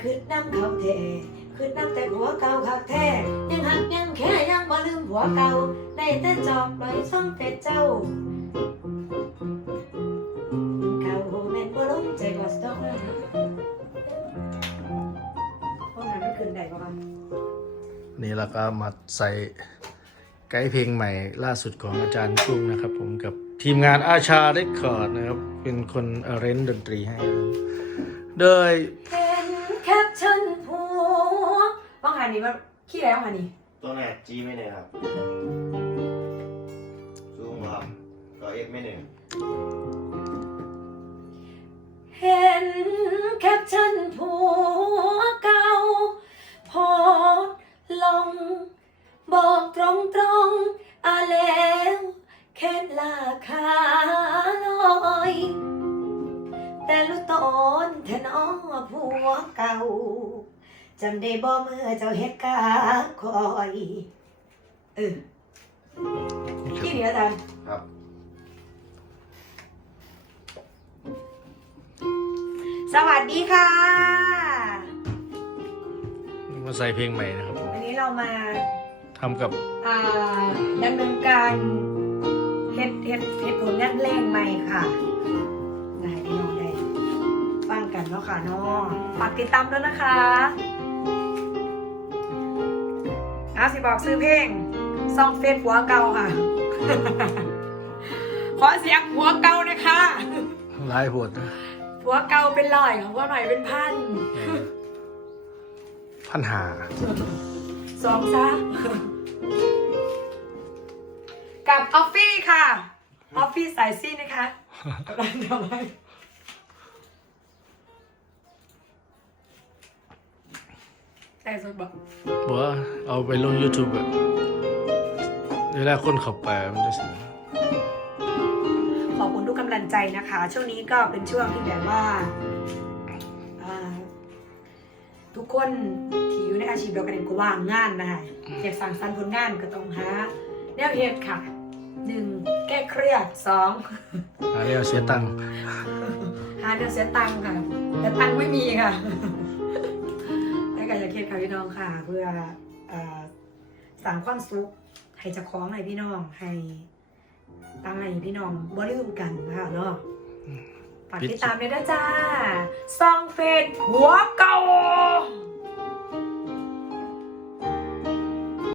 ละคืนน้ำเขาแท้คืนน้ำแต่ผัวเก่าคักแท้ยังหักยังแค่ยังบ่ลืมผัวเก่าได้แต่จอบลอยช่องเป็ดเจ้าเก่าแม่นบ่ล้มใจก็สต๊อกเลยพวกนั้นมันคืนได้บ่คะนี่เราก็มาใส่ไกด์เพลงใหม่ล่าสุดของอาจารย์กุ้งนะครับ ผมกับทีมงานอาชาเรคคอร์ดนะครับ เป็นคนเรนดนตรีให้โดย นนี้มันขี้แล้วงานนี้ตัวแรกจีไม่หนึ่งครับซูมครับก็เอฟไม่หนึ่งเห็นแคปชั่นผัวเก่าโพสต์ลง บอกตรงตรงๆอาแล้วแค่ลาคาลอย แต่ลูกตนแทนอ้อผัวเก่า จำได้บ่เมื่อเจ้าเฮ็ดกาคอยเออที่นี่อาจารย์ครับสวัสดีค่ะ มาใส่เพลงใหม่นะครับผมวันนี้เรามาทำกับอ่าดำเนินการเฮ็ดเฮ็ดเฮ็ดผลงานเพลงใหม่ค่ะได้พี่น้องได้ฟังกันเนาะค่ะเนาะฝากติดตามด้วยนะคะ อาสิบอกซื้อเพลงซองเฟซหัวเก่าค่ะ ขอเสียงหัวเก่านะคะลายโหดนะหัวเก่าเป็นร้อยของว่าหน่อยเป็นพันเออพันหาสองซะกับออฟฟี่ค่ะ ออฟฟี่สายซี่นะคะกำลังทำให้แต่ สดบอกบอกว่าเอาไปลง YouTube อะเวลาคนเขับไปมันจะเสียงขอบคุณทุกกำลังใจนะคะ ช่วงนี้ก็เป็นช่วงที่แบบว่าอ่า ทุกคนที่อยู่ในอาชีพเดียวกันก็ว่างงานนะคะอยากสั่งสรรค์ผลงานก็ต้องหาแนวเหตุค่ะหนึ่งแก้เครียดสอง หาเรียกเสียตังค์ หาเงินเสียตังค์ค่ะ แต่ตังค์ไม่มีค่ะ ดค่ะพี่น้องค่ะ เพื่อเอ่อสร้างความสุขให้เจะคล้าของให้พี่น้องให้ตั้งให้พี่น้องบ่ลืมกันนะคะเนาะฝากติดตามด้วยนะจ้าซองเฟซหัวเก่า